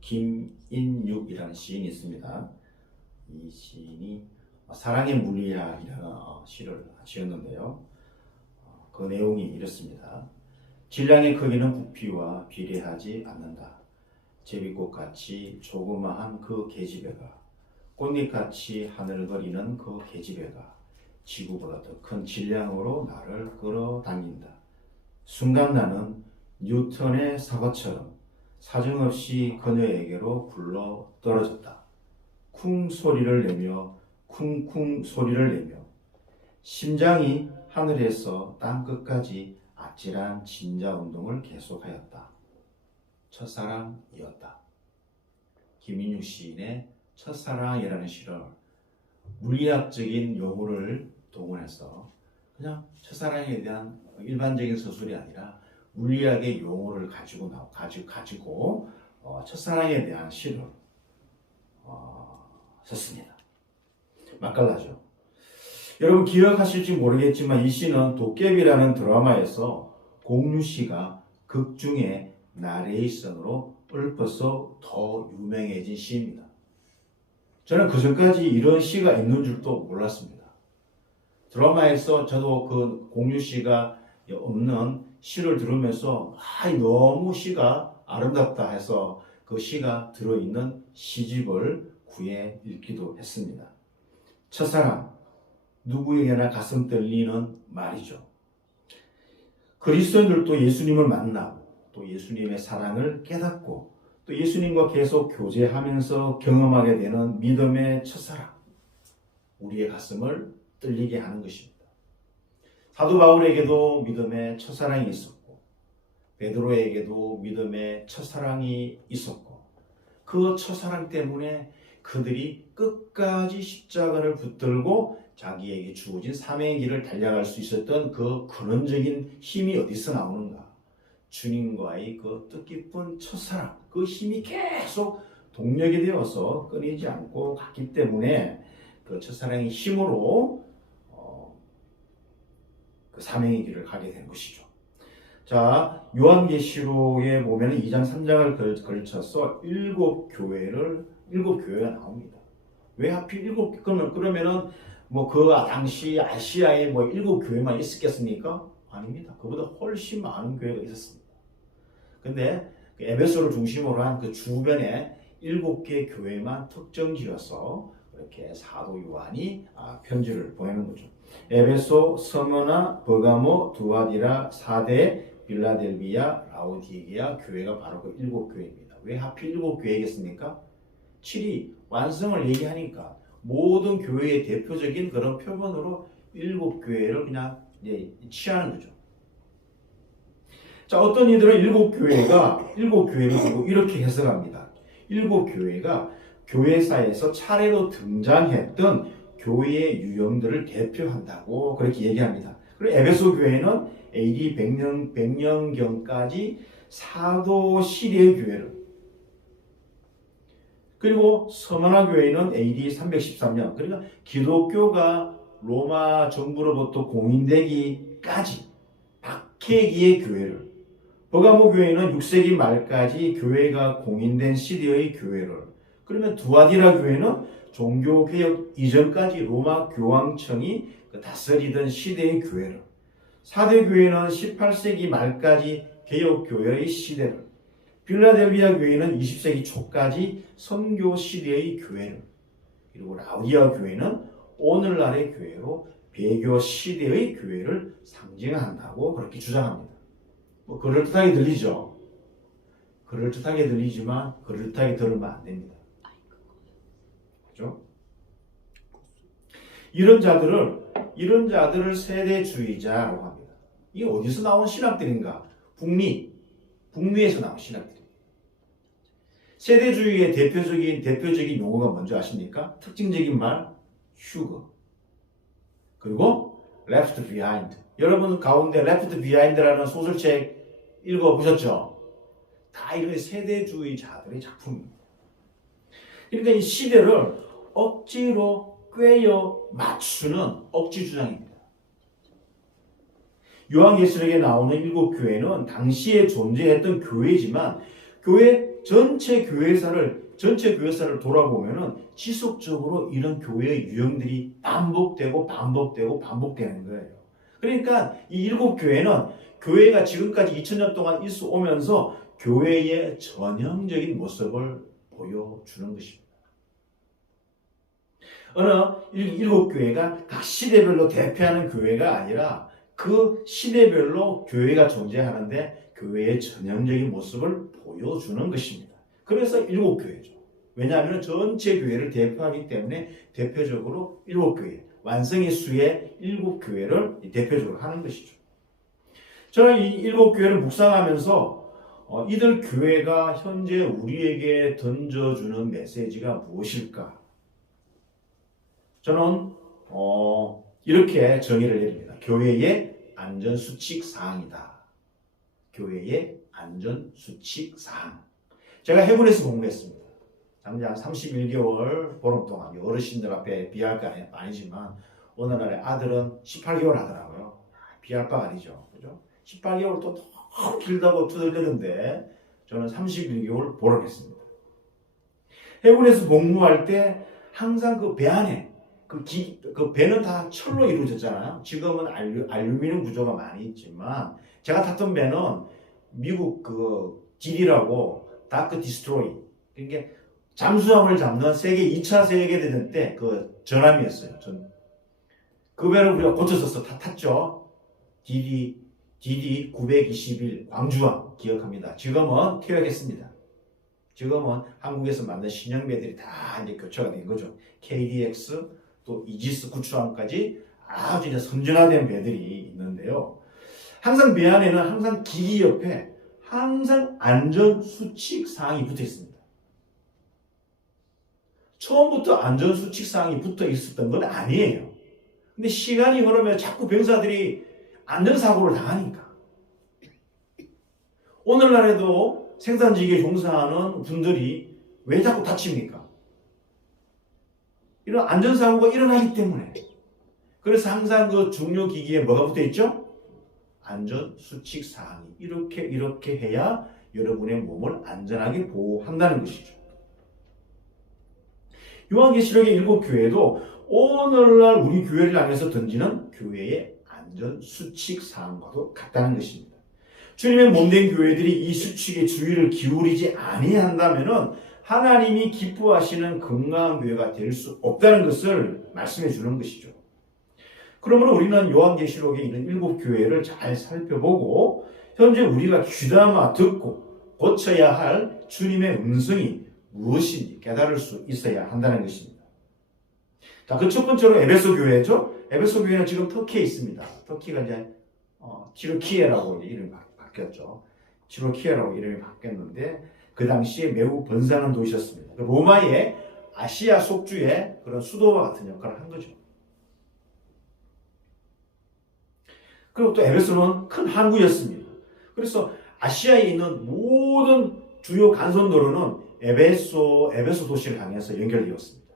김인육이라는 시인이 있습니다. 이 시인이 사랑의 물리학이라는 시를 지었는데요. 그 내용이 이렇습니다. 질량의 크기는 부피와 비례하지 않는다. 제비꽃같이 조그마한 그 계집애가 꽃잎같이 하늘거리는 그 계집애가 지구보다 더 큰 질량으로 나를 끌어당긴다. 순간 나는 뉴턴의 사과처럼 사정없이 그녀에게로 굴러 떨어졌다. 쿵 소리를 내며 쿵쿵 소리를 내며 심장이 하늘에서 땅끝까지 아찔한 진자 운동을 계속하였다. 첫사랑이었다. 김인육 시인의 첫사랑이라는 시를 물리학적인 용어를 동원해서 그냥 첫사랑에 대한 일반적인 서술이 아니라 물리학의 용어를 가지고 첫사랑에 대한 시를 썼습니다. 맛깔나죠. 여러분 기억하실지 모르겠지만 이 시는 도깨비라는 드라마에서 공유 씨가 극중의 나레이션으로 읊어서 더 유명해진 시입니다. 저는 그전까지 이런 시가 있는 줄도 몰랐습니다. 드라마에서 저도 그 공유 씨가 없는 시를 들으면서 너무 시가 아름답다 해서 그 시가 들어있는 시집을 구해 읽기도 했습니다. 첫사랑, 누구에게나 가슴 떨리는 말이죠. 그리스도인들도 예수님을 만나고 또 예수님의 사랑을 깨닫고 또 예수님과 계속 교제하면서 경험하게 되는 믿음의 첫사랑, 우리의 가슴을 떨리게 하는 것입니다. 사도 바울에게도 믿음의 첫사랑이 있었고 베드로에게도 믿음의 첫사랑이 있었고 그 첫사랑 때문에 그들이 끝까지 십자가를 붙들고 자기에게 주어진 사명의 길을 달려갈 수 있었던 그 근원적인 힘이 어디서 나오는가? 주님과의 그 뜻깊은 첫사랑, 그 힘이 계속 동력이 되어서 끊이지 않고 갔기 때문에 그 첫사랑의 힘으로 그 사명의 길을 가게 된 것이죠. 자, 요한계시록에 보면 2장 3장을 걸쳐서 7교회가 나옵니다. 왜 하필 7교회는 그러면은 그 당시 아시아에 7교회만 있었겠습니까? 아닙니다. 그보다 훨씬 많은 교회가 있었습니다. 근데 에베소를 중심으로 한 그 주변에 7개 교회만 특정 지어서 이렇게 사도 요한이 편지를 보내는 거죠. 에베소, 스무나, 버가모, 두아디라, 사데, 빌라델비아, 라오디게아 교회가 바로 그 7교회입니다. 왜 하필 7교회겠습니까? 7이 완성을 얘기하니까 모든 교회의 대표적인 그런 표본으로 7교회를 그냥 취하는 거죠. 자, 어떤 이들은 7교회를 두고 이렇게 해석합니다. 7교회가 교회사에서 차례로 등장했던 교회의 유형들을 대표한다고 그렇게 얘기합니다. 그리고 에베소 교회는 AD 100년경까지 사도 시리의 교회를, 그리고 서머나 교회는 AD 313년, 그러니까 기독교가 로마 정부로부터 공인되기까지 박해기의 교회를, 버가모 교회는 6세기 말까지 교회가 공인된 시대의 교회를, 그러면 두아디라 교회는 종교개혁 이전까지 로마 교황청이 다스리던 시대의 교회를, 사대교회는 18세기 말까지 개혁교회의 시대를, 빌라델비아 교회는 20세기 초까지 선교 시대의 교회를, 그리고 라우디아 교회는 오늘날의 교회로 배교 시대의 교회를 상징한다고 그렇게 주장합니다. 그럴듯하게 들리죠? 그럴듯하게 들리지만 그럴듯하게 들으면 안 됩니다. 그렇죠? 이런 자들을 세대주의자라고 합니다. 이게 어디서 나온 신학들인가? 북미에서 나온 신학들입니다. 세대주의의 대표적인 용어가 뭔지 아십니까? 특징적인 말, 휴거. 그리고 left behind. 여러분 가운데 left behind라는 소설책 읽어보셨죠? 다 이런 세대주의자들의 작품입니다. 그러니까 이 시대를 억지로 꿰어 맞추는 억지 주장입니다. 요한계시록에 나오는 7교회는 당시에 존재했던 교회지만 교회 전체 교회사를 돌아보면은 지속적으로 이런 교회의 유형들이 반복되는 거예요. 그러니까 이 일곱 교회는 교회가 지금까지 2000년 동안 있어 오면서 교회의 전형적인 모습을 보여주는 것입니다. 어느 일곱 교회가 각 시대별로 대표하는 교회가 아니라 그 시대별로 교회가 존재하는데 교회의 전형적인 모습을 보여주는 것입니다. 그래서 일곱 교회죠. 왜냐하면 전체 교회를 대표하기 때문에 대표적으로 일곱 교회, 완성의 수의 일곱 교회를 대표적으로 하는 것이죠. 저는 이 일곱 교회를 묵상하면서 이들 교회가 현재 우리에게 던져주는 메시지가 무엇일까? 저는 이렇게 정의를 내립니다. 교회의 안전수칙 사항이다. 교회의 안전수칙사항. 제가 해군에서 공부했습니다. 당장 31개월 보름 동안 어르신들 앞에 비할 거 아니지만 어느 날에 아들은 18개월 하더라고요. 비할 바 아니죠. 그죠? 18개월 또 너무 길다고 투덜대는데 저는 31개월 보름했습니다. 해군에서 복무할 때 항상 그 배 안에 그 배는 다 철로 이루어졌잖아요. 지금은 알루미늄 구조가 많이 있지만 제가 탔던 배는 미국 그 DD라고 다크 디스트로이, 그러니까 잠수함을 잡는 2차 세계대전 때 그 전함이었어요. 그 배를 우리가 고쳐서 탔죠. DD 921 광주함 기억합니다. 지금은 퇴역했습니다. 지금은 한국에서 만든 신형 배들이 다 이제 교체가 된 거죠. KDX 또 이지스 구추함까지 아주 이제 선진화된 배들이 있는데요. 항상 배 안에는 항상 기기 옆에 항상 안전수칙 사항이 붙어 있습니다. 처음부터 안전수칙 사항이 붙어 있었던 건 아니에요. 근데 시간이 흐르면 자꾸 병사들이 안전사고를 당하니까. 오늘날에도 생산직에 종사하는 분들이 왜 자꾸 다칩니까? 이런 안전사고가 일어나기 때문에. 그래서 항상 그 중요기기에 뭐가 붙어 있죠? 안전수칙 사항이 이렇게 해야 여러분의 몸을 안전하게 보호한다는 것이죠. 요한계시록의 일곱 교회도 오늘날 우리 교회를 향해서 던지는 교회의 안전수칙 사항과도 같다는 것입니다. 주님의 몸된 교회들이 이 수칙에 주의를 기울이지 아니한다면은 하나님이 기뻐하시는 건강한 교회가 될 수 없다는 것을 말씀해 주는 것이죠. 그러므로 우리는 요한계시록의 이런 일곱 교회를 잘 살펴보고 현재 우리가 귀담아 듣고 고쳐야 할 주님의 음성이 무엇인지 깨달을 수 있어야 한다는 것입니다. 자, 그 첫 번째로 에베소 교회죠. 에베소 교회는 지금 터키에 있습니다. 터키가 이제 티르키예라고 이름이 바뀌었죠. 티르키예라고 이름이 바뀌었는데 그 당시에 매우 번성한 도시였습니다. 로마의 아시아 속주의 그런 수도와 같은 역할을 한 거죠. 그리고 또 에베소는 큰 항구였습니다. 그래서 아시아에 있는 모든 주요 간선도로는 에베소 도시를 향해서 연결되었습니다.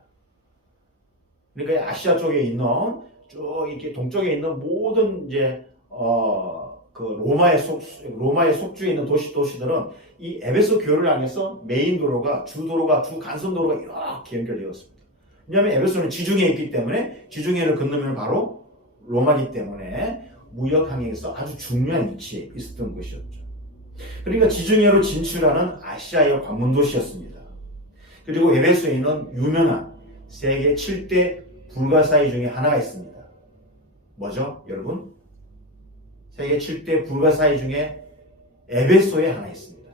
그러니까 아시아 쪽에 있는 쭉 이렇게 동쪽에 있는 모든 이제 그 로마의 속주에 있는 도시들은 이 에베소 교회를 향해서 메인 도로가 주 간선도로가 이렇게 연결되었습니다. 왜냐하면 에베소는 지중해에 있기 때문에 지중해를 건너면 바로 로마이기 때문에 무역 항해에서 아주 중요한 위치에 있었던 것이었죠. 그러니까 지중해로 진출하는 아시아의 관문 도시였습니다. 그리고 에베소에 있는 유명한 세계 7대 불가사의 중에 하나가 있습니다. 뭐죠, 여러분? 세계 7대 불가사의 중에 에베소에 하나 있습니다.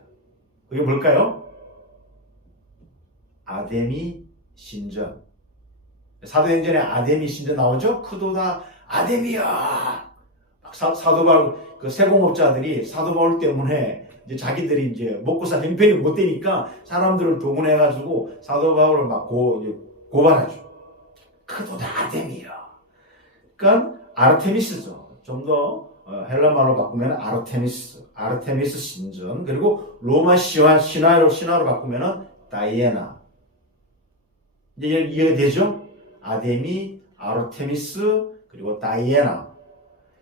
그게 뭘까요? 아데미 신전. 사도행전에 아데미 신전 나오죠? 크도다 아데미야. 사도 바울 그 세공업자들이 사도 바울 때문에 이제 자기들이 이제 먹고 살 형편이 못 되니까 사람들을 동원해가지고 사도 바울을 막 고발하죠. 크도다 아데미야. 그러니까 아르테미스죠. 좀 더 헬라말로 바꾸면 아르테미스 신전. 그리고 로마 신화로 바꾸면 다이애나. 이제 이해되죠? 아데미, 아르테미스, 그리고 다이애나.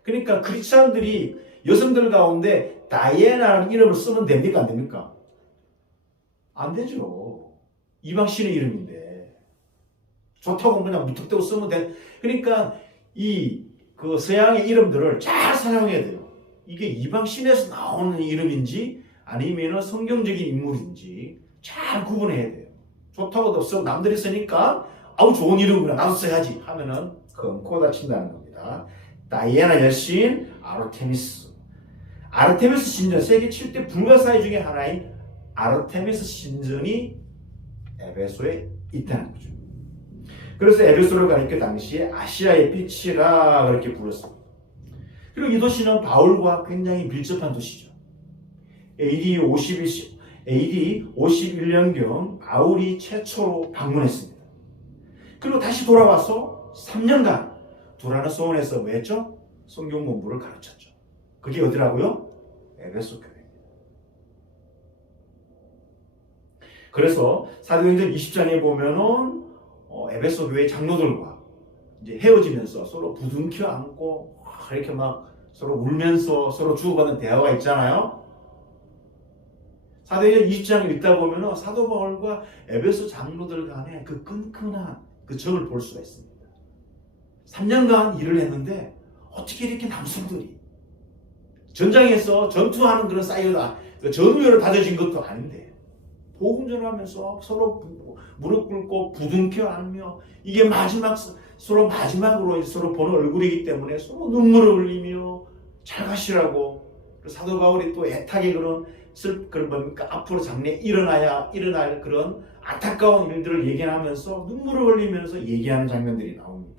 그러니까 크리스찬들이 여성들 가운데 다이애나라는 이름을 쓰면 됩니까? 안 됩니까? 안 되죠. 이방신의 이름인데. 좋다고 그냥 무턱대고 쓰면 돼. 그러니까 그 서양의 이름들을 잘 사용해야 돼요. 이게 이방신에서 나오는 이름인지 아니면 성경적인 인물인지 잘 구분해야 돼요. 좋다고도 써 남들이 쓰니까 아우 좋은 이름이구나 나도 써야지 하면은 그건 코 다친다는 겁니다. 다이애나 여신, 아르테미스. 아르테미스 신전, 세계 7대 불가사의 중에 하나인 아르테미스 신전이 에베소에 있다는 거죠. 그래서 에베소를 가리켜 당시에 아시아의 빛이라 그렇게 불렀습니다. 그리고 이 도시는 바울과 굉장히 밀접한 도시죠. AD 51년경 바울이 최초로 방문했습니다. 그리고 다시 돌아와서 3년간 두라노 소원에서 뭐 했죠? 성경 공부를 가르쳤죠. 그게 어디라고요? 에베소 교회입니다. 그래서 사도행전 20장에 보면은 에베소 교회 장로들과 이제 헤어지면서 서로 부둥켜 안고 이렇게 막 서로 울면서 서로 주고받는 대화가 있잖아요. 사도행전 20장을 읽다 보면은 사도 바울과 에베소 장로들 간의 그 끈끈한 그 정을 볼 수가 있습니다. 3년간 일을 했는데 어떻게 이렇게 남성들이 전장에서 전투하는 그런 사이어다 전우열을 다져진 것도 아닌데 복음 전하면서 서로 무릎 꿇고 부둥켜 안며 이게 서로 마지막으로 서로 보는 얼굴이기 때문에 서로 눈물을 흘리며 잘 가시라고 사도 바울이 또 애타게 그런 뭡니까 앞으로 장래에 일어날 그런 안타까운 일들을 얘기하면서 눈물을 흘리면서 얘기하는 장면들이 나옵니다.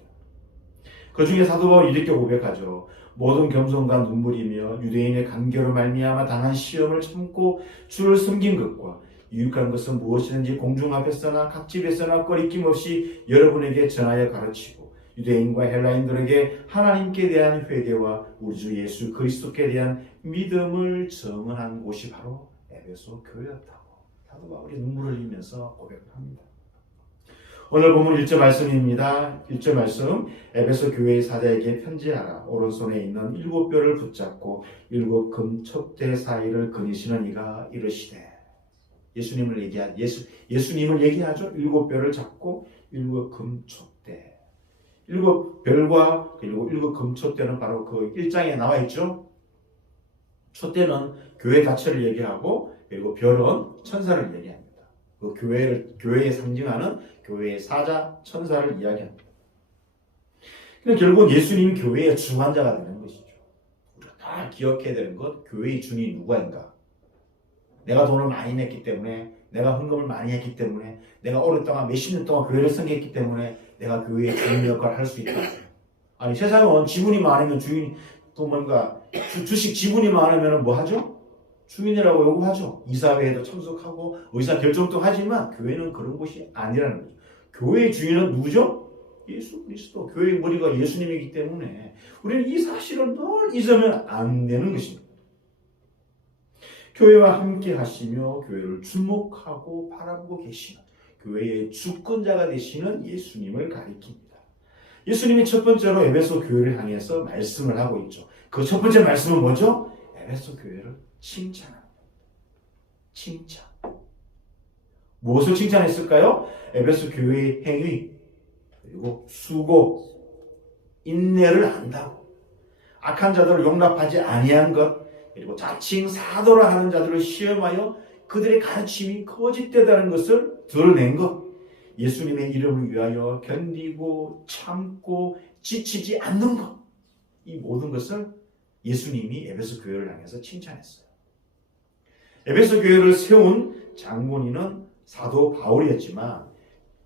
그 중에 사도 바울이 이렇게 고백하죠. 모든 겸손과 눈물이며 유대인의 간교로 말미암아 당한 시험을 참고 주를 섬긴 것과 유익한 것은 무엇이든지 공중 앞에서나 각 집에서나 꺼리낌 없이 여러분에게 전하여 가르치고 유대인과 헬라인들에게 하나님께 대한 회개와 우리 주 예수 그리스도께 대한 믿음을 증언한 곳이 바로 에베소 교회였다고 사도 바울이 눈물을 흘리면서 고백을 합니다. 오늘 본문 1절 말씀입니다. 1절 말씀 에베소 교회의 사자에게 편지하라. 오른손에 있는 7뼈를 붙잡고 7 금촉대 사이를 거니시는 이가 이르시되 예수님을 얘기하죠. 7뼈를 잡고 7 금촉대 7별과 그리고 7 금촉대는 바로 그 1장에 나와 있죠. 촛대는 교회 가치를 얘기하고 그리고 별은 천사를 얘기합니다. 그 교회에 상징하는 교회의 사자, 천사를 이야기합니다. 그러니까 결국은 예수님이 교회의 주관자가 되는 것이죠. 우리가 다 기억해야 되는 것, 교회의 주인이 누구인가? 내가 돈을 많이 냈기 때문에, 내가 헌금을 많이 했기 때문에, 내가 오랫동안 몇십 년 동안 교회를 섬겼기 때문에 내가 교회의 주인 역할을 할 수 있다. 아니 세상은 지분이 많으면 주인 또 뭔가 주식 지분이 많으면 뭐 하죠? 주인이라고 요구하죠. 이사회에도 참석하고 의사 결정도 하지만 교회는 그런 곳이 아니라는 거죠. 교회의 주인은 누구죠? 예수 그리스도. 교회의 머리가 예수님이기 때문에 우리는 이 사실을 늘 잊으면 안 되는 것입니다. 교회와 함께 하시며 교회를 주목하고 바라보고 계시는 교회의 주권자가 되시는 예수님을 가리킵니다. 예수님이 첫 번째로 에베소 교회를 향해서 말씀을 하고 있죠. 그 첫 번째 말씀은 뭐죠? 에베소 교회를 칭찬합니다. 칭찬. 무엇을 칭찬했을까요? 에베소 교회의 행위, 그리고 수고, 인내를 안다고. 악한 자들을 용납하지 아니한 것, 그리고 자칭 사도라 하는 자들을 시험하여 그들의 가르침이 거짓되다는 것을 드러낸 것. 예수님의 이름을 위하여 견디고 참고 지치지 않는 것. 이 모든 것을 예수님이 에베소 교회를 향해서 칭찬했어요. 에베소 교회를 세운 장본인은 사도 바울이었지만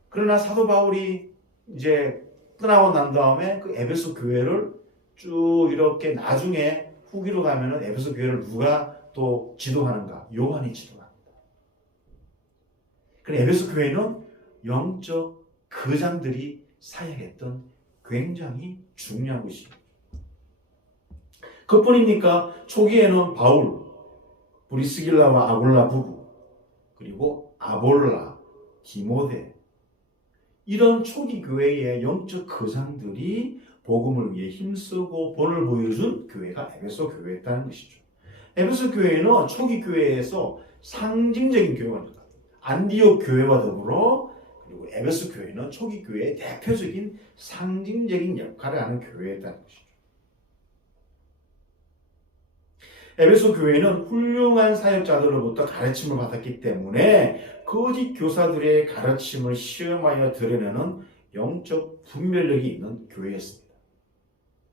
그러나 사도 바울이 이제 떠나고 난 다음에 그 에베소 교회를 쭉 이렇게 나중에 후기로 가면은 에베소 교회를 누가 또 지도하는가? 요한이 지도합니다. 그래 에베소 교회는 영적 거장들이 사역했던 굉장히 중요한 것입니다. 그뿐입니까? 초기에는 바울, 브리스길라와 아굴라 부부, 그리고 아볼라, 디모데 이런 초기 교회의 영적 거장들이 복음을 위해 힘쓰고 본을 보여준 교회가 에베소 교회였다는 것이죠. 에베소 교회는 초기 교회에서 상징적인 교회가 됩니다. 안디옥 교회와 더불어 그리고 에베소 교회는 초기 교회의 대표적인 상징적인 역할을 하는 교회였다는 것이죠. 에베소 교회는 훌륭한 사역자들로부터 가르침을 받았기 때문에 거짓 교사들의 가르침을 시험하여 드러내는 영적 분별력이 있는 교회였습니다.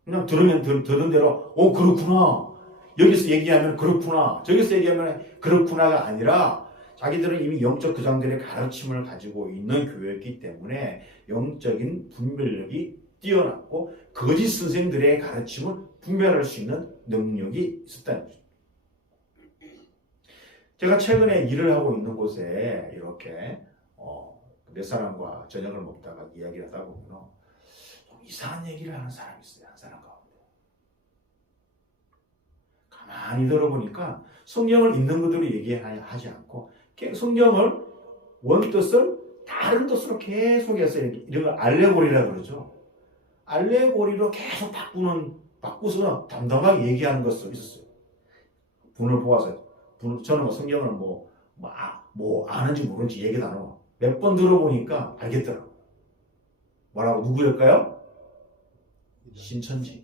그냥 들은 대로 그렇구나. 여기서 얘기하면 그렇구나. 저기서 얘기하면 그렇구나가 아니라 자기들은 이미 영적 교장들의 가르침을 가지고 있는 교회였기 때문에 영적인 분별력이 뛰어났고 거짓 선생들의 가르침을 분별할 수 있는 능력이 있었다는 거죠. 제가 최근에 일을 하고 있는 곳에 이렇게 몇 사람과 저녁을 먹다가 이야기를 하다 보면 좀 이상한 얘기를 하는 사람이 있어요. 한 사람 가운데. 가만히 들어보니까 성경을 있는 그대로 얘기하지 않고 성경을 원뜻을 다른 뜻으로 계속해서 이런 걸 알레고리라고 그러죠. 알레고리로 계속 바꾸서 담담하게 얘기하는 것도 있었어요. 분을 보아서 저는 성경을 아는지 모르는지 얘기도 안 하고 몇 번 들어보니까 알겠더라고요. 뭐라고? 누구일까요? 신천지.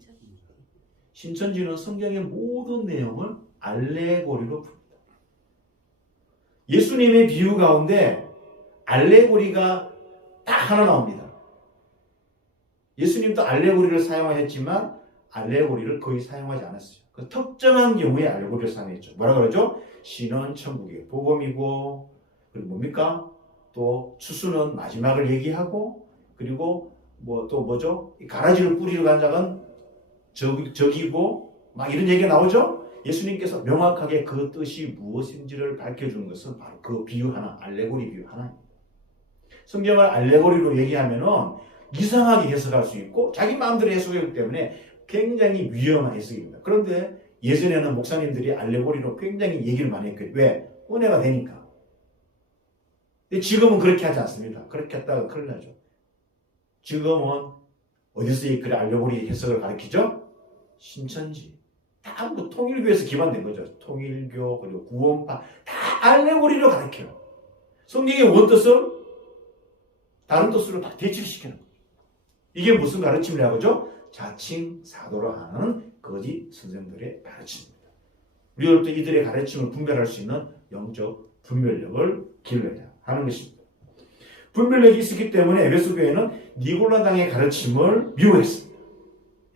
신천지는 성경의 모든 내용을 알레고리로 풉니다. 예수님의 비유 가운데 알레고리가 딱 하나 나옵니다. 예수님도 알레고리를 사용하셨지만 알레고리를 거의 사용하지 않았어요. 그 특정한 경우에 알레고리를 사용했죠. 뭐라 그러죠? 신은 천국의 복음이고, 그리고 뭡니까? 또 추수는 마지막을 얘기하고, 그리고 가라지를 뿌리러 간 자는 적이고, 막 이런 얘기가 나오죠? 예수님께서 명확하게 그 뜻이 무엇인지를 밝혀주는 것은 바로 그 비유 하나, 알레고리 비유 하나입니다. 성경을 알레고리로 얘기하면은 이상하게 해석할 수 있고 자기 마음대로 해석하기 때문에 굉장히 위험한 해석입니다. 그런데 예전에는 목사님들이 알레고리로 굉장히 얘기를 많이 했거든요. 왜? 은혜가 되니까. 근데 지금은 그렇게 하지 않습니다. 그렇게 했다가 큰일 나죠. 지금은 어디서 이 알레고리 해석을 가르치죠? 신천지. 다 통일교에서 기반된 거죠. 통일교, 그리고 구원파, 다 알레고리로 가르쳐요. 성경의 원뜻을 다른 뜻으로 다 대치시키는 거죠. 이게 무슨 가르침이라고 하죠? 자칭 사도로 하는 거짓 선생들의 가르침입니다. 우리들도 이들의 가르침을 분별할 수 있는 영적 분별력을 길러야 하는 것입니다. 분별력이 있었기 때문에 에베소 교회는 니골라당의 가르침을 미워했습니다.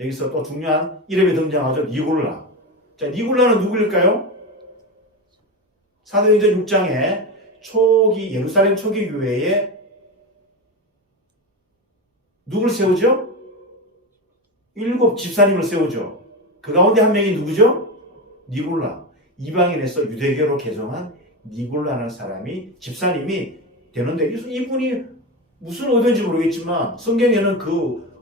여기서 또 중요한 이름이 등장하죠. 니골라. 자, 니골라는 누구일까요? 사도행전 6장에 예루살렘 초기 교회에 누굴 세우죠? 7 집사님을 세우죠. 그 가운데 한 명이 누구죠? 니골라. 이방인에서 유대교로 개종한 니골라라는 사람이 집사님이 되는데 이분이 무슨 의도인지 모르겠지만 성경에는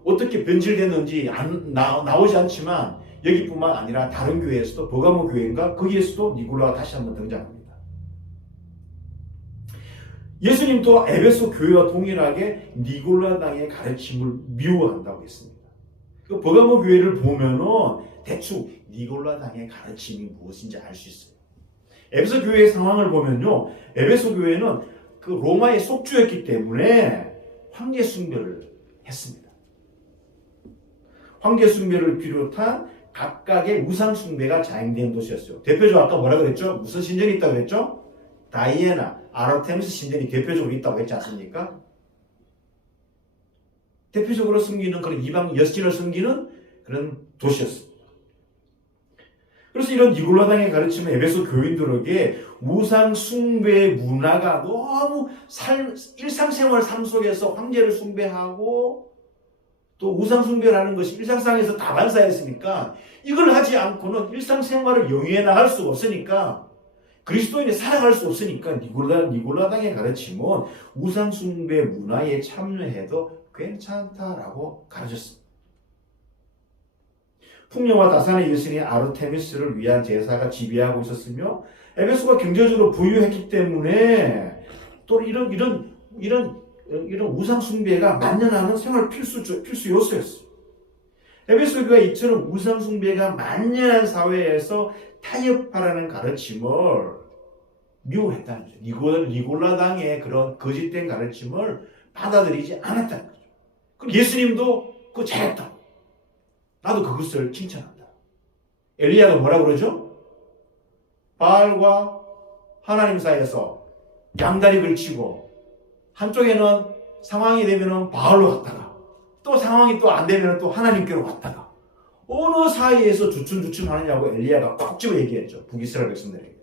어떻게 변질됐는지 나오지 않지만 여기뿐만 아니라 다른 교회에서도 버가모 교회인가 거기에서도 니골라가 다시 한번 등장합니다. 예수님도 에베소 교회와 동일하게 니골라당의 가르침을 미워한다고 했습니다. 그 버가모 교회를 보면은 대충 니골라당의 가르침이 무엇인지 알 수 있어요. 에베소 교회의 상황을 보면요, 에베소 교회는 그 로마의 속주였기 때문에 황제 숭배를 했습니다. 황제 숭배를 비롯한 각각의 우상 숭배가 자행된 도시였어요. 대표적으로 아까 뭐라 그랬죠? 무슨 신전이 있다고 그랬죠? 다이애나, 아르테미스 신전이 대표적으로 있다고 했지 않습니까? 대표적으로 숨기는 그런 이방 여신을 숨기는 그런 도시였습니다. 그래서 이런 니골라당의 가르침은 에베소 교인들에게 우상 숭배 문화가 너무 일상생활 삶 속에서 황제를 숭배하고 또 우상 숭배를 하는 것이 일상상에서 다반사였으니까 이걸 하지 않고는 일상생활을 영위해 나갈 수가 없으니까 그리스도인이 살아갈 수 없으니까 니골라당의 가르침은 우상 숭배 문화에 참여해도 괜찮다라고 가르쳤습니다. 풍요와 다산의 여신인 아르테미스를 위한 제사가 지배하고 있었으며 에베소가 경제적으로 부유했기 때문에 또 이런 우상 숭배가 만연하는 생활 필수 요소였어요. 에베소 교회가 이처럼 우상 숭배가 만연한 사회에서 타협하라는 가르침을 미워했다는 거죠. 니골라당의 그런 거짓된 가르침을 받아들이지 않았다는 거죠. 그럼 예수님도 그거 잘했다고. 나도 그것을 칭찬한다. 엘리야가 뭐라 그러죠? 바알과 하나님 사이에서 양다리 걸치고 한쪽에는 상황이 되면은 바알로 갔다가 또 상황이 또 안 되면은 또 하나님께로 갔다가 어느 사이에서 주춤주춤 하느냐고 엘리야가 콕 집어 얘기했죠. 북이스라엘 백성들에게.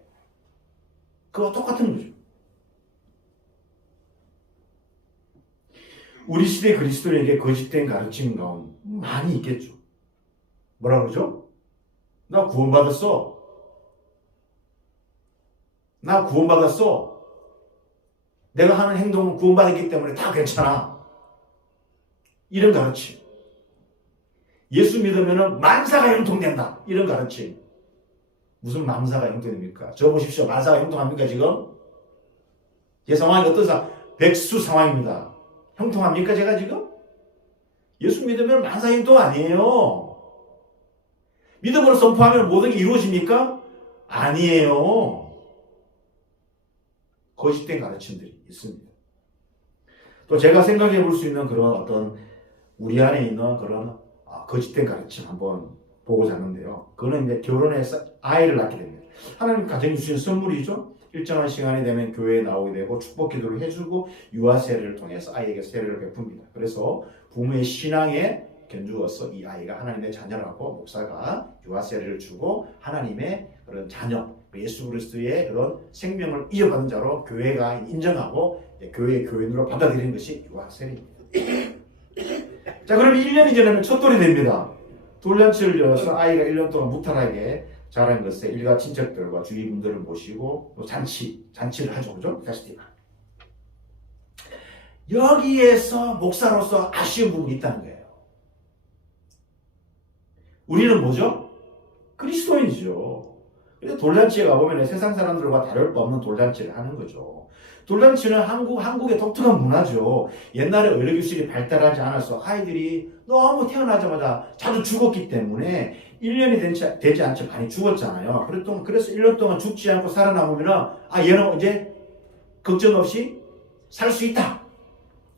그와 똑같은 거죠. 우리 시대 그리스도인에게 거짓된 가르침 가운데 많이 있겠죠. 뭐라 그러죠? 나 구원받았어. 나 구원받았어. 내가 하는 행동은 구원받았기 때문에 다 괜찮아. 이런 가르침. 예수 믿으면 만사가 형통된다. 이런 가르침. 무슨 만사가 형통됩니까? 저 보십시오. 만사가 형통합니까 지금? 제 상황이 어떤 백수 상황입니다. 형통합니까 제가 지금? 예수 믿으면 만사 형통 아니에요. 믿음으로 선포하면 모든 게 이루어집니까? 아니에요. 거짓된 가르침들이 있습니다. 또 제가 생각해 볼 수 있는 그런 어떤 우리 안에 있는 그런 거짓된 가르침 한번 보고자 하는데요. 그거는 이제 결혼해서 아이를 낳게 됩니다. 하나님 가정이 주신 선물이죠. 일정한 시간이 되면 교회에 나오게 되고 축복 기도를 해주고 유아 세례를 통해서 아이에게 세례를 베풉니다. 그래서 부모의 신앙에 견주어서 이 아이가 하나님의 자녀라고 목사가 유아 세례를 주고 하나님의 그런 자녀, 예수 그리스도의 그런 생명을 이어받는 자로 교회가 인정하고 교회의 교인으로 받아들이는 것이 유아 세례입니다. 자, 그럼 1년이 지나면 첫돌이 됩니다. 돌잔치를 열어서 아이가 1년 동안 무탈하게 자란 것에 일가 친척들과 주위 분들을 모시고 또 잔치를 하죠. 그죠? 페스티벌. 여기에서 목사로서 아쉬운 부분이 있다는 거예요. 우리는 뭐죠? 그리스도인이죠. 근데 돌잔치에 가보면 세상 사람들과 다를 바 없는 돌잔치를 하는 거죠. 돌잔치는 한국의 독특한 문화죠. 옛날에 의료기술이 발달하지 않아서 아이들이 너무 태어나자마자 자주 죽었기 때문에 1년이 되지 않죠. 많이 죽었잖아요. 그래서 1년 동안 죽지 않고 살아남으면 얘는 이제 걱정 없이 살 수 있다.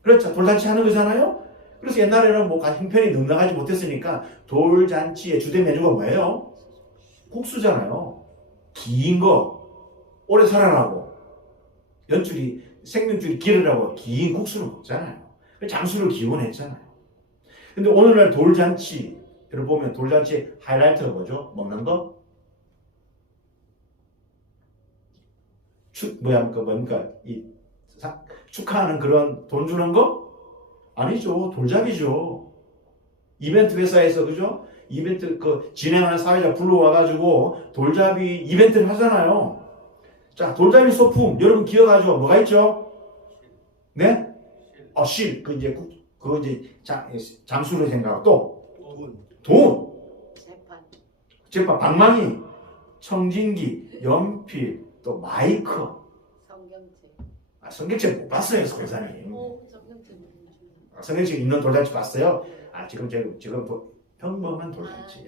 그렇죠. 돌잔치 하는 거잖아요. 그래서 옛날에는 뭐 형편이 넉넉하지 못했으니까 돌잔치의 주된 메뉴가 뭐예요? 국수잖아요. 긴 거, 오래 살아나고 생명줄이 길으라고 긴 국수를 먹잖아요. 장수를 기원했잖아요. 근데 오늘날 돌잔치를 보면 돌잔치 하이라이트가 뭐죠? 먹는 거? 축하하는 그런 돈 주는 거? 아니죠. 돌잡이죠. 이벤트 회사에서, 그죠? 이벤트, 진행하는 사회자 불러와가지고 돌잡이 이벤트를 하잖아요. 자, 돌잡이 소품, 여러분 기억하죠? 뭐가 있죠? 네? 실. 장수를 생각하고 또? 돈. 재판. 방망이, 청진기, 연필, 또 마이크. 성경책 못 봤어요, 선생님. 성경책 있는 돌잔치 봤어요? 지금 평범한 돌잔치.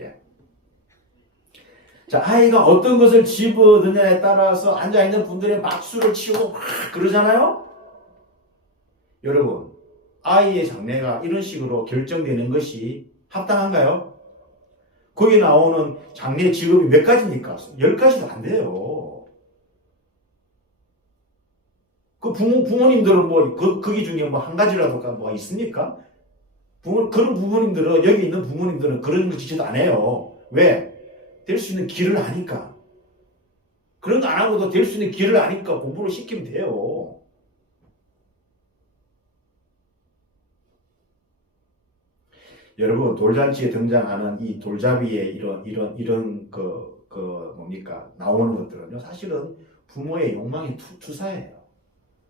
자, 아이가 어떤 것을 집어드냐에 따라서 앉아있는 분들의 박수를 치고 막 그러잖아요? 여러분, 아이의 장래가 이런 식으로 결정되는 것이 합당한가요? 거기 나오는 장래 직업이 몇 가지입니까? 10가지도 안 돼요. 그 부모님들은 거기 중에 한 가지라도 뭐가 있습니까? 그런 부모님들은, 여기 있는 부모님들은 그런 거 지지도 안 해요. 왜? 될 수 있는 길을 아니까. 그런 거 안 하고도 될 수 있는 길을 아니까 공부를 시키면 돼요. 여러분, 돌잔치에 등장하는 이 돌잡이의 이런 나오는 것들은요, 사실은 부모의 욕망의 투사예요.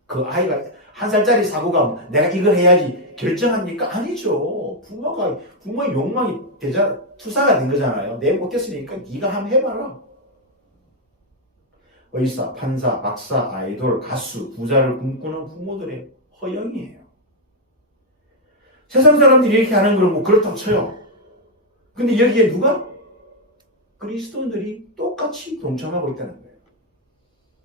그 아이가 1살짜리 사고가 내가 이걸 해야지 결정합니까? 아니죠. 부모의 욕망이 투사가 된 거잖아요. 내 못했으니까 네가 한번 해봐라. 의사, 판사, 박사, 아이돌, 가수, 부자를 꿈꾸는 부모들의 허영이에요. 세상 사람들이 이렇게 하는 걸 뭐 그렇다고 쳐요. 근데 여기에 누가? 그리스도인들이 똑같이 동참하고 있다는 거예요.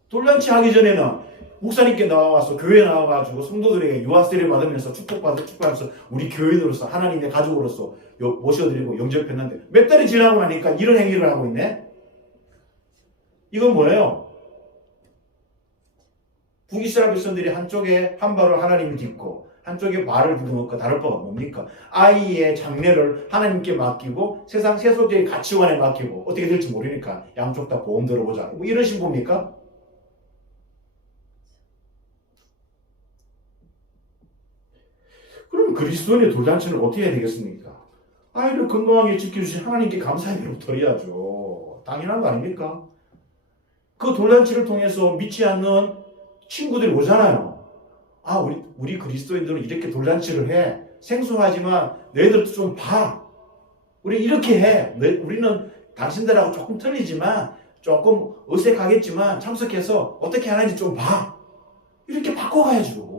돌잔치 하기 전에는 목사님께 나와서 교회에 나와가지고 성도들에게 유아세례 받으면서 축복하면서 우리 교인으로서 하나님의 가족으로서 모셔드리고 영접했는데 몇 달이 지나고 나니까 이런 행위를 하고 있네. 이건 뭐예요? 북이스라엘 백성들이 한쪽에 한 발을 하나님을 딛고 한쪽에 발을 딛는 것과 다를 바가 뭡니까? 아이의 장래를 하나님께 맡기고 세상 세속적인 가치관에 맡기고 어떻게 될지 모르니까 양쪽 다 보험 들어보자. 뭐 이런 신부입니까? 그럼 그리스도인의 돌잔치를 어떻게 해야 되겠습니까? 아이를 건강하게 지켜주신 하나님께 감사의 기로 드려야죠. 당연한 거 아닙니까? 그 돌잔치를 통해서 믿지 않는 친구들이 오잖아요. 아, 우리 그리스도인들은 이렇게 돌잔치를 해. 생소하지만 너희들도 좀 봐. 우리 이렇게 해. 우리는 당신들하고 조금 틀리지만 조금 어색하겠지만 참석해서 어떻게 하는지 좀 봐. 이렇게 바꿔가야죠.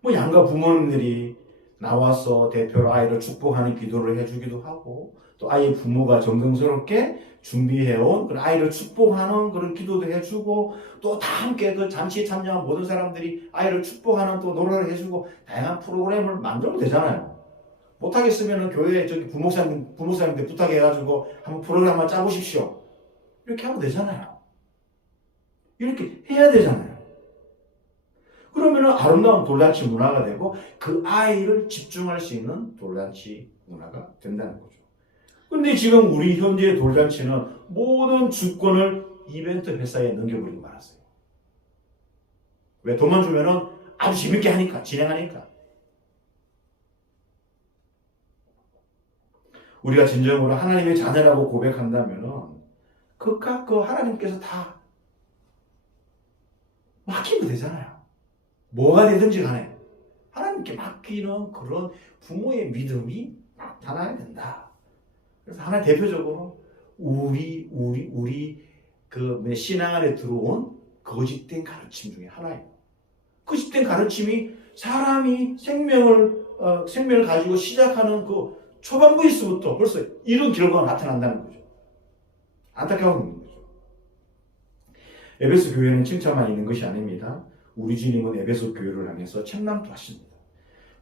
뭐 양가 부모님들이 나와서 대표로 아이를 축복하는 기도를 해주기도 하고 또 아이의 부모가 정성스럽게 준비해온 그런 아이를 축복하는 그런 기도도 해주고 또 다 함께 그 잔치에 참여한 모든 사람들이 아이를 축복하는 또 노래를 해주고 다양한 프로그램을 만들어도 되잖아요. 못하겠으면 교회 저기 부목사님들 부탁해가지고 한번 프로그램 한번 짜보십시오. 이렇게 하면 되잖아요. 이렇게 해야 되잖아요. 그러면 아름다운 돌잔치 문화가 되고 그 아이를 집중할 수 있는 돌잔치 문화가 된다는 거죠. 근데 지금 우리 현재의 돌잔치는 모든 주권을 이벤트 회사에 넘겨버리고 말았어요. 왜? 돈만 주면은 아주 재밌게 하니까, 진행하니까. 우리가 진정으로 하나님의 자녀라고 고백한다면은 그깟 그 하나님께서 다 맡기면 되잖아요. 뭐가 되든지 간에 하나님께 맡기는 그런 부모의 믿음이 나타나야 된다. 그래서 하나 대표적으로 우리 그 신앙 안에 들어온 거짓된 가르침 중에 하나예요. 거짓된 가르침이 사람이 생명을 가지고 시작하는 그 초반부에서부터 벌써 이런 결과가 나타난다는 거죠. 안타까운 거죠. 에베소 교회는 칭찬만 있는 것이 아닙니다. 우리 주님은 에베소 교회를 향해서 책망도 하십니다.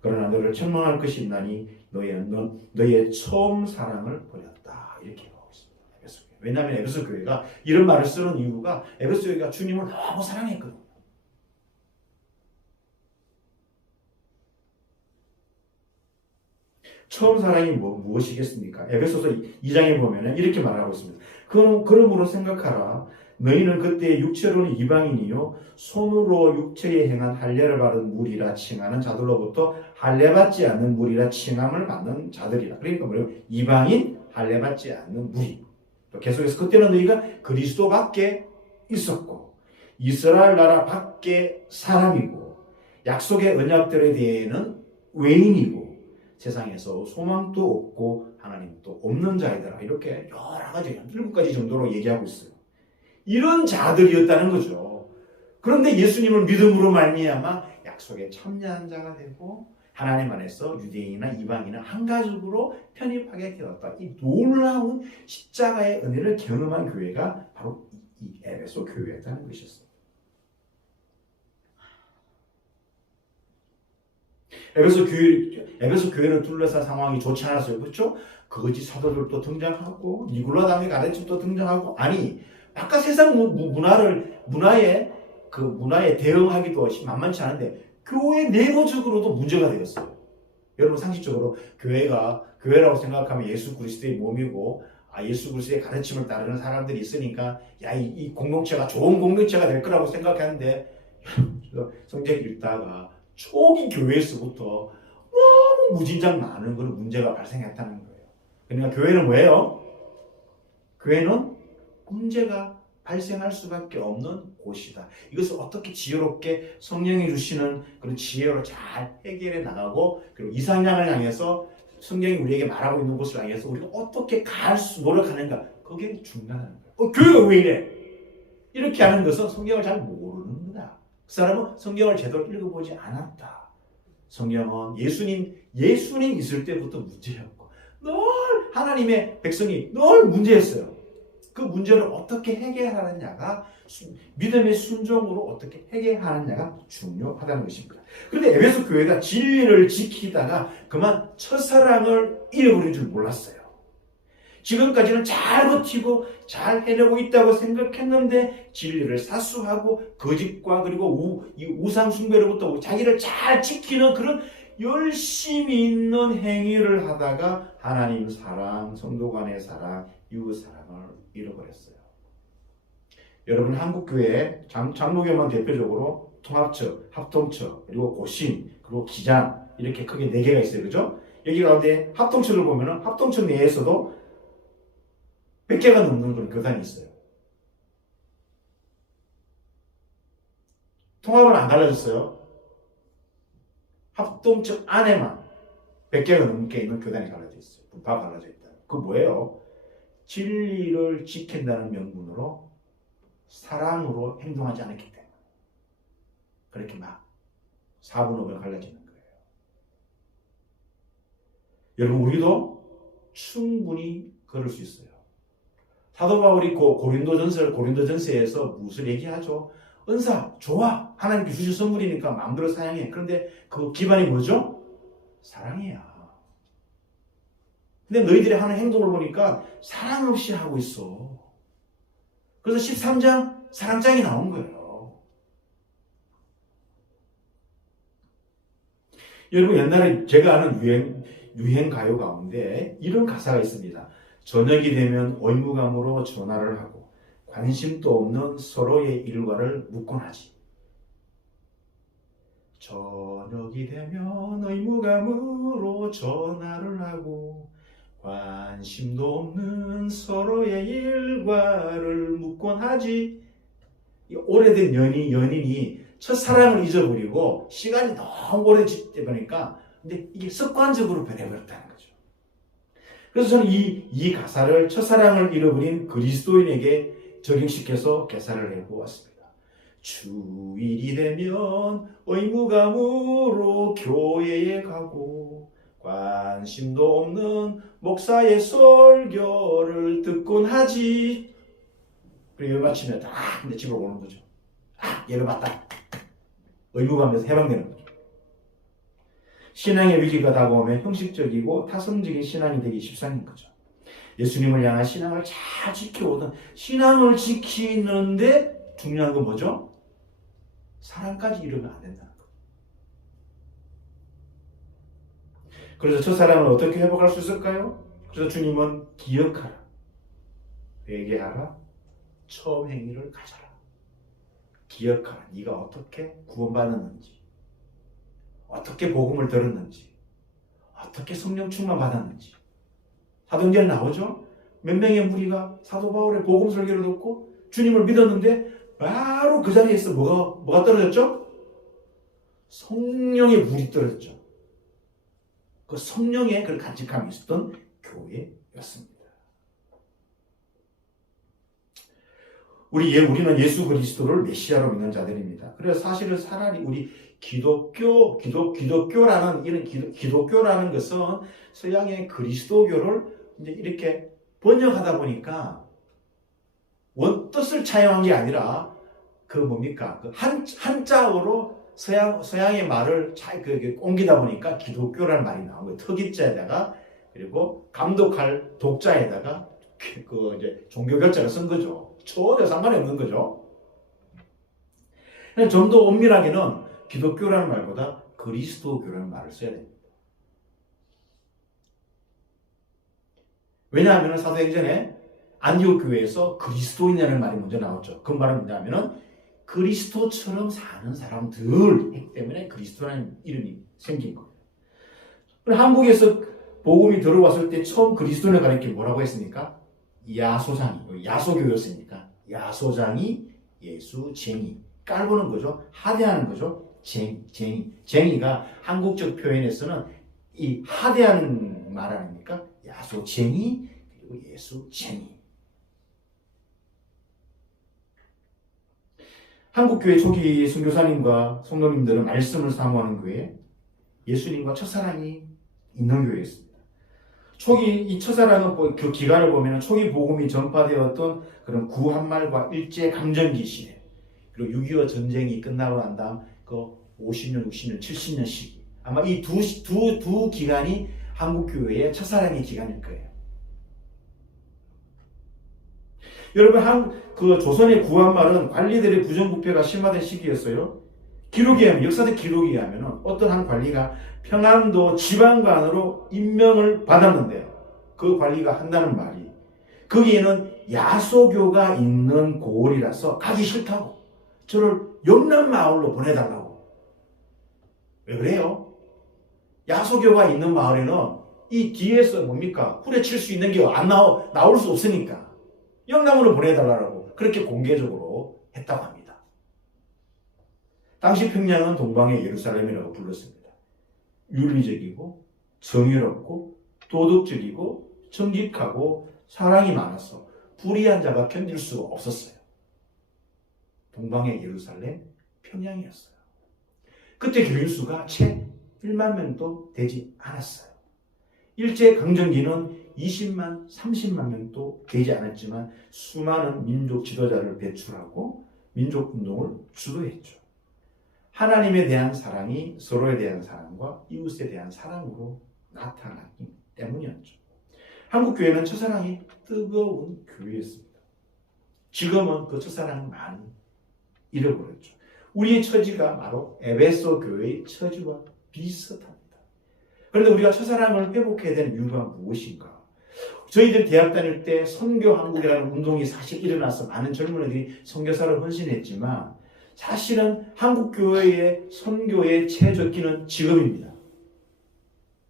그러나 너를 책망할 것이 있나니 너의 처음 사랑을 버렸다. 이렇게 얘기하고 있습니다. 에베소 교회. 왜냐하면 에베소 교회가 이런 말을 쓰는 이유가 에베소 교회가 주님을 너무 사랑했거든요. 처음 사랑이 무엇이겠습니까? 에베소서 2장에 보면 이렇게 말하고 있습니다. 그러므로 생각하라. 너희는 그때 육체로는 이방인이요 손으로 육체에 행한 할례를 받은 무리라 칭하는 자들로부터 할례받지 않는 무리라 칭함을 받는 자들이라. 그러니까 뭐예요? 이방인 할례받지 않는 무리. 또 계속해서 그때는 너희가 그리스도 밖에 있었고 이스라엘 나라 밖에 사람이고 약속의 언약들에 대해는 외인이고 세상에서 소망도 없고 하나님도 없는 자이더라. 이렇게 여러 가지 7가지 정도로 얘기하고 있어요. 이런 자들이었다는 거죠. 그런데 예수님을 믿음으로 말미암아 약속에 참여한 자가 되고 하나님 안에서 유대인이나 이방인이나 한 가족으로 편입하게 되었다. 이 놀라운 십자가의 은혜를 경험한 교회가 바로 이 에베소 교회였다는 것이었어요. 에베소 교회를 둘러싼 상황이 좋지 않았어요. 그렇죠? 거짓 사도들도 등장하고 니골라당의 가르침도 등장하고 아니 아까 세상 문화에 대응하기도 만만치 않은데 교회 내부적으로도 문제가 되었어요. 여러분 상식적으로 교회라고 생각하면 예수 그리스도의 몸이고 예수 그리스도의 가르침을 따르는 사람들이 있으니까 이 공동체가 좋은 공동체가 될 거라고 생각하는데 성경 읽다가 초기 교회에서부터 너무 무진장 많은 그런 문제가 발생했다는 거예요. 그러니까 교회는 뭐예요? 교회는 문제가 발생할 수밖에 없는 곳이다. 이것을 어떻게 지혜롭게 성령이 주시는 그런 지혜로 잘 해결해 나가고 그리고 이상향을 향해서 성경이 우리에게 말하고 있는 곳을 향해서 우리가 어떻게 노력하는가 그게 중요하다는 거예요. 교회가 왜 이래? 이렇게 하는 것은 성경을 잘 모르는 거다. 그 사람은 성경을 제대로 읽어보지 않았다. 성경은 예수님 있을 때부터 문제였고 늘 하나님의 백성이 늘 문제였어요. 그 문제를 어떻게 해결하느냐가 믿음의 순종으로 어떻게 해결하느냐가 중요하다는 것입니다. 그런데 에베소 교회가 진리를 지키다가 그만 첫사랑을 잃어버린 줄 몰랐어요. 지금까지는 잘 버티고 잘 해내고 있다고 생각했는데 진리를 사수하고 거짓과 그리고 우상 숭배로부터 자기를 잘 지키는 그런 열심히 있는 행위를 하다가 하나님 사랑, 성도 간의 사랑, 이웃 사랑을 잃어버렸어요. 여러분 한국교회 장로교만 대표적으로 통합처, 합동처, 그리고 고심, 그리고 기장 이렇게 크게 4개가 있어요. 그죠? 여기 가운데 합동처를 보면은 합동처 내에서도 100개가 넘는 그런 교단이 있어요. 통합은 안 갈라졌어요. 합동처 안에만 100개가 넘게 있는 교단이 갈라져 있어요. 부파가 갈라져 있다. 그 뭐예요? 진리를 지킨다는 명분으로 사랑으로 행동하지 않았기 때문에 그렇게 막 4분업에 갈라지는 거예요. 여러분 우리도 충분히 그럴 수 있어요. 사도 바울이 고린도전서에서 무엇을 얘기하죠? 은사 좋아, 하나님께 주신 선물이니까 마음대로 사용해. 그런데 그 기반이 뭐죠? 사랑이야. 근데 너희들이 하는 행동을 보니까 사랑 없이 하고 있어. 그래서 13장 사랑장이 나온 거예요. 여러분 옛날에 제가 아는 유행 가요 가운데 이런 가사가 있습니다. 저녁이 되면 의무감으로 전화를 하고 관심도 없는 서로의 일과를 묻곤 하지. 저녁이 되면 의무감으로 전화를 하고 관심도 없는 서로의 일과를 묻곤 하지. 오래된 연인이 첫사랑을 잊어버리고 시간이 너무 오래되다 보니까 근데 이게 습관적으로 변해버렸다는 거죠. 그래서 저는 이 가사를 첫사랑을 잃어버린 그리스도인에게 적용시켜서 개사를 해보았습니다. 주일이 되면 의무감으로 교회에 가고 관심도 없는 목사의 설교를 듣곤 하지. 그리고 예배 마치면 근데 집으로 오는 거죠. 예배 봤다. 의무감에서 해방되는 거죠. 신앙의 위기가 다가오면 형식적이고 타성적인 신앙이 되기 십상인 거죠. 예수님을 향한 신앙을 잘 지켜오던 신앙을 지키는데 중요한 건 뭐죠? 사랑까지 잃으면 안 된다는 거죠. 그래서 첫사랑을 어떻게 회복할 수 있을까요? 그래서 주님은 기억하라, 회개하라, 처음 행위를 가져라. 기억하라. 네가 어떻게 구원받았는지, 어떻게 복음을 들었는지, 어떻게 성령 충만 받았는지. 사도행전에 나오죠? 몇 명의 무리가 사도 바울의 복음 설교를 듣고 주님을 믿었는데 바로 그 자리에서 뭐가 떨어졌죠? 성령의 물이 떨어졌죠. 그 성령의 그 간직함이 있었던 교회였습니다. 우리는 예수 그리스도를 메시아로 믿는 자들입니다. 그래서 사실은 차라리 우리 기독교라는 이런 기독교라는 것은 서양의 그리스도교를 이제 이렇게 번역하다 보니까 원뜻을 차용한 게 아니라 한자어로 서양의 말을 옮기다 보니까 기독교라는 말이 나온 거예요. 특이자에다가 그리고 감독할 독자에다가 이제 종교결자를 쓴 거죠. 전혀 상관이 없는 거죠. 좀 더 엄밀하게는 기독교라는 말보다 그리스도교라는 말을 써야 됩니다. 왜냐하면 사도행전에 안디옥 교회에서 그리스도인이라는 말이 먼저 나왔죠. 그 말은 뭐냐면은 그리스도처럼 사는 사람들 때문에 그리스도라는 이름이 생긴 거예요. 한국에서 복음이 들어왔을 때 처음 그리스도인을 가리켜 뭐라고 했습니까? 야소교였으니까 야소장이 예수쟁이 깔보는 거죠. 하대하는 거죠. 쟁이가 한국적 표현에서는 이 하대하는 말 아닙니까? 야소쟁이 그리고 예수쟁이. 한국교회 초기 선교사님과 성도님들은 말씀을 사모하는 교회, 예수님과 첫사랑이 있는 교회였습니다. 이 첫사랑은 그 기간을 보면 초기 복음이 전파되었던 그런 구한말과 일제 강점기 시대, 그리고 6.25 전쟁이 끝나고 난 다음 그 50년, 60년, 70년 시기, 아마 이 두 기간이 한국 교회의 첫사랑의 기간일 거예요. 여러분, 그 조선의 구한말은 관리들의 부정부패가 심화된 시기였어요. 역사적 기록에 의하면 어떤 한 관리가 평안도 지방관으로 임명을 받았는데요. 그 관리가 한다는 말이 거기에는 야소교가 있는 고을이라서 가기 싫다고 저를 영남마을로 보내달라고. 왜 그래요? 야소교가 있는 마을에는 이 뒤에서 뭡니까? 후려칠 수 있는 게 나올 수 없으니까 영남으로 보내달라고 그렇게 공개적으로 했다고 합니다. 당시 평양은 동방의 예루살렘이라고 불렀습니다. 윤리적이고 정의롭고 도덕적이고 정직하고 사랑이 많아서 불의한 자가 견딜 수가 없었어요. 동방의 예루살렘 평양이었어요. 그때 교인수가 채 1만 명도 되지 않았어요. 일제 강점기는 20만, 30만 명도 되지 않았지만 수많은 민족 지도자를 배출하고 민족 운동을 주도했죠. 하나님에 대한 사랑이 서로에 대한 사랑과 이웃에 대한 사랑으로 나타나기 때문이었죠. 한국 교회는 첫사랑이 뜨거운 교회였습니다. 지금은 그 첫사랑을 많이 잃어버렸죠. 우리의 처지가 바로 에베소 교회의 처지와 비슷합니다. 그런데 우리가 첫사랑을 회복해야 되는 이유가 무엇인가? 저희들 대학 다닐 때 선교한국이라는 운동이 사실 일어나서 많은 젊은이들이 선교사로 헌신했지만 사실은 한국 교회의 선교의 최적기는 지금입니다.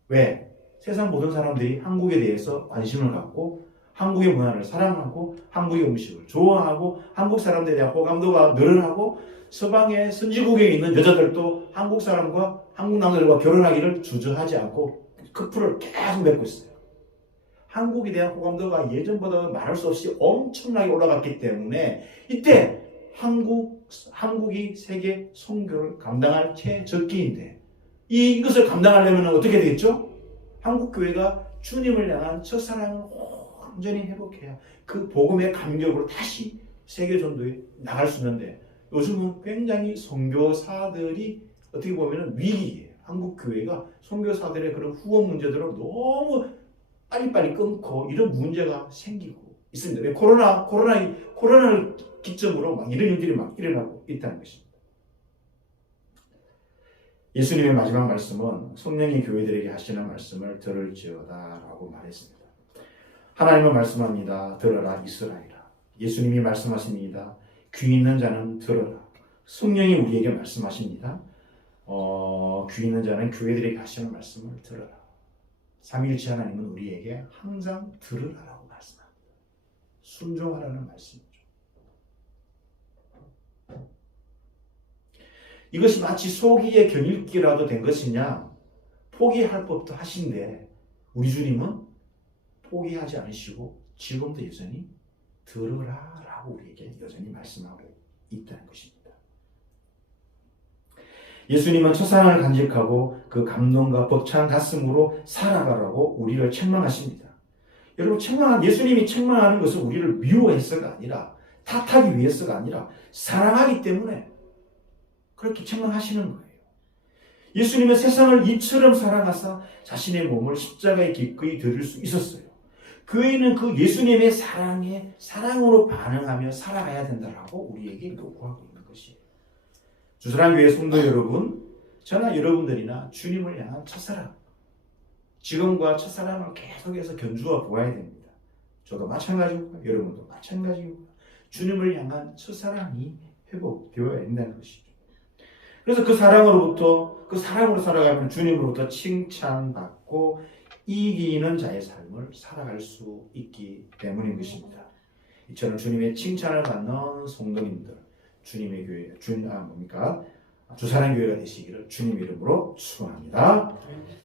왜? 세상 모든 사람들이 한국에 대해서 관심을 갖고 한국의 문화를 사랑하고 한국의 음식을 좋아하고 한국 사람들에 대한 호감도가 늘어나고 서방의 선진국에 있는 여자들도 한국 사람과 한국 남자들과 결혼하기를 주저하지 않고 커플을 계속 맺고 있어요. 한국에 대한 호감도가 예전보다 말할 수 없이 엄청나게 올라갔기 때문에 이때 한국이 세계 선교를 감당할 최적기인데 이것을 감당하려면 어떻게 되겠죠? 한국 교회가 주님을 향한 첫사랑을 온전히 회복해야 그 복음의 감격으로 다시 세계 전도에 나갈 수 있는데 요즘은 굉장히 선교사들이 어떻게 보면 위기예요. 한국 교회가 선교사들의 그런 후원 문제들을 너무 빨리빨리 끊고 이런 문제가 생기고 있습니다. 왜? 코로나를 기점으로 막 이런 일들이 막 일어나고 있다는 것입니다. 예수님의 마지막 말씀은 성령이 교회들에게 하시는 말씀을 들을지어다 라고 말했습니다. 하나님은 말씀합니다. 들어라 이스라엘아. 예수님이 말씀하십니다. 귀 있는 자는 들어라. 성령이 우리에게 말씀하십니다. 귀 있는 자는 교회들에게 하시는 말씀을 들어라. 삼위일체 하나님은 우리에게 항상 들으라라고 말씀합니다. 순종하라는 말씀이죠. 이것이 마치 소기의 경읽기라도 된 것이냐? 포기할 법도 하신데 우리 주님은 포기하지 않으시고 지금도 여전히 들으라라고 우리에게 여전히 말씀하고 있다는 것입니다. 예수님은 첫사랑을 간직하고 그 감동과 벅찬 가슴으로 살아가라고 우리를 책망하십니다. 여러분, 예수님이 책망하는 것은 우리를 미워해서가 아니라 탓하기 위해서가 아니라 사랑하기 때문에 그렇게 책망하시는 거예요. 예수님은 세상을 이처럼 사랑하사 자신의 몸을 십자가에 기꺼이 드릴 수 있었어요. 교회는 그 예수님의 사랑으로 반응하며 살아가야 된다라고 우리에게 요구하고 있는 것이에요. 주사랑교회 성도 여러분, 저나 여러분들이나 주님을 향한 첫사랑, 지금과 첫사랑을 계속해서 견주어 보아야 됩니다. 저도 마찬가지고 여러분도 마찬가지고 주님을 향한 첫사랑이 회복되어야 된다는 것이죠. 그래서 그 사랑으로 살아가면 주님으로부터 칭찬받고 이기는 자의 삶을 살아갈 수 있기 때문인 것입니다. 이처럼 주님의 칭찬을 받는 성도님들, 주님의 교회, 주사랑교회가 되시기를 주님 이름으로 축원합니다.